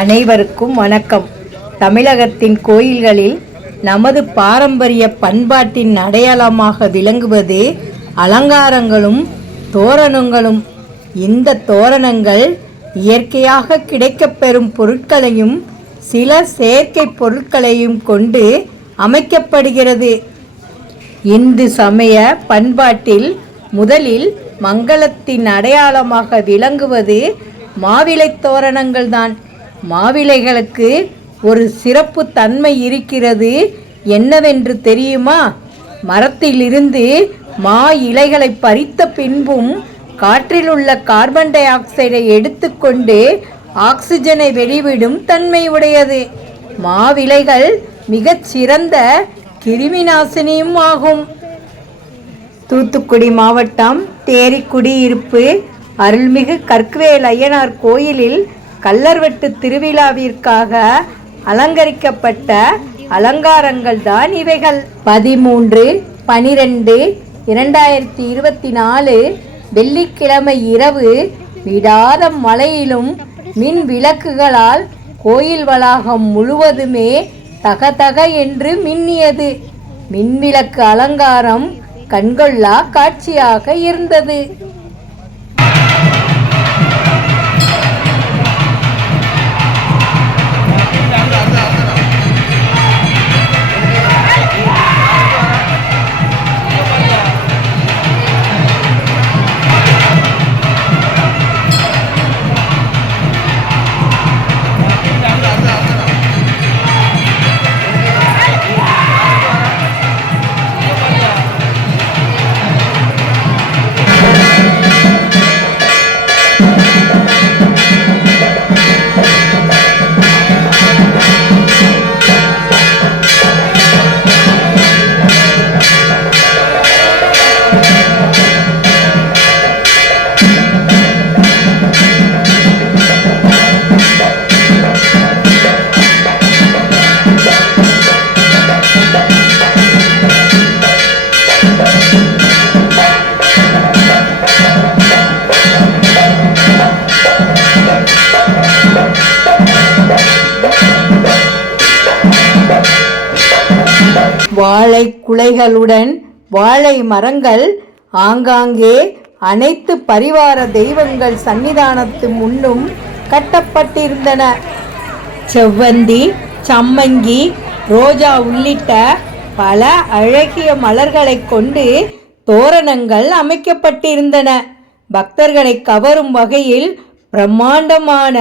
அனைவருக்கும் வணக்கம். தமிழகத்தின் கோயில்களில் நமது பாரம்பரிய பண்பாட்டின் அடையாளமாக விளங்குவது அலங்காரங்களும் தோரணங்களும். இந்த தோரணங்கள் இயற்கையாக கிடைக்கப்பெறும் பொருட்களையும் சில செயற்கை பொருட்களையும் கொண்டு அமைக்கப்படுகிறது. இந்து சமய பண்பாட்டில் முதலில் மங்களத்தின் அடையாளமாக விளங்குவது மாவிளை தோரணங்கள்தான். மாவிலைகளுக்கு ஒரு சிறப்பு தன்மை இருக்கிறது என்னவென்று தெரியுமா? மரத்திலிருந்து மா இலைகளை பறித்த பின்பும் காற்றில் உள்ள கார்பன் டை ஆக்சைடை எடுத்துக்கொண்டு ஆக்சிஜனை வெளிவிடும் தன்மை உடையது மாவிலைகள் மிகச் சிறந்த கிருமிநாசினியும் ஆகும். தூத்துக்குடி மாவட்டம் தேரிக்குடியிருப்பு அருள்மிகு கற்குவேல் ஐயனார் கோயிலில் கல்லர்வெட்டு திருவிழாவிற்காக அலங்கரிக்கப்பட்ட அலங்காரங்கள் தான் இவைகள். பதிமூன்று பனிரெண்டு இரண்டாயிரத்தி இருபத்தி நாலு வெள்ளிக்கிழமை இரவு விடாத மழையிலும் மின் விளக்குகளால் கோயில் வளாகம் முழுவதுமே தகதக என்று மின்னியது. மின்விளக்கு அலங்காரம் கண்கொள்ளா காட்சியாக இருந்தது. வாழை குலைகளுடன் வாழை மரங்கள் ஆங்காங்கே அனைத்து பரிவார தெய்வங்கள் சன்னிதானத்து முன்னும் கட்டப்பட்டிருந்தன. செவ்வந்தி சம்மங்கி ரோஜா உள்ளிட்ட பல அழகிய மலர்களைக் கொண்டு தோரணங்கள் அமைக்கப்பட்டிருந்தன. பக்தர்களை கவரும் வகையில் பிரம்மாண்டமான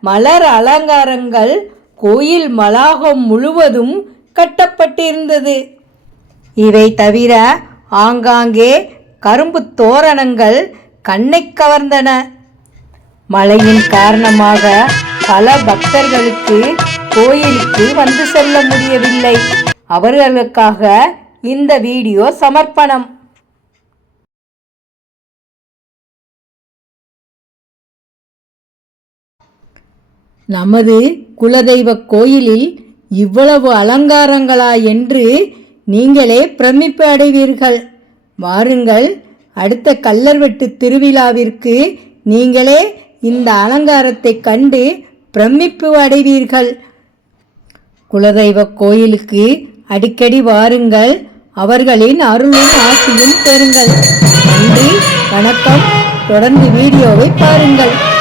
மலர் அலங்காரங்கள் கோயில் மலாகம் முழுவதும் கட்டப்பட்டிருந்தது. இவை தவிர ஆங்காங்கே கரும்பு தோரணங்கள் கண்ணை கவர்ந்தன. மழையின் காரணமாக பல பக்தர்களுக்கு கோயிலுக்கு வந்து செல்ல முடியவில்லை. அவர்களுக்காக இந்த வீடியோ சமர்ப்பணம். நமது குலதெய்வ கோயிலில் இவ்வளவு அலங்காரங்களா என்று நீங்களே பிரமிப்பு அடைவீர்கள். வாருங்கள் அடுத்த கல்லர்வெட்டு திருவிழாவிற்கு நீங்களே இந்த அலங்காரத்தை கண்டு பிரமிப்பு அடைவீர்கள். குலதெய்வ கோயிலுக்கு அடிக்கடி வாருங்கள் அவர்களின் அருளும் ஆசியும் பெறுங்கள். நன்றி வணக்கம். தொடர்ந்து வீடியோவை பாருங்கள்.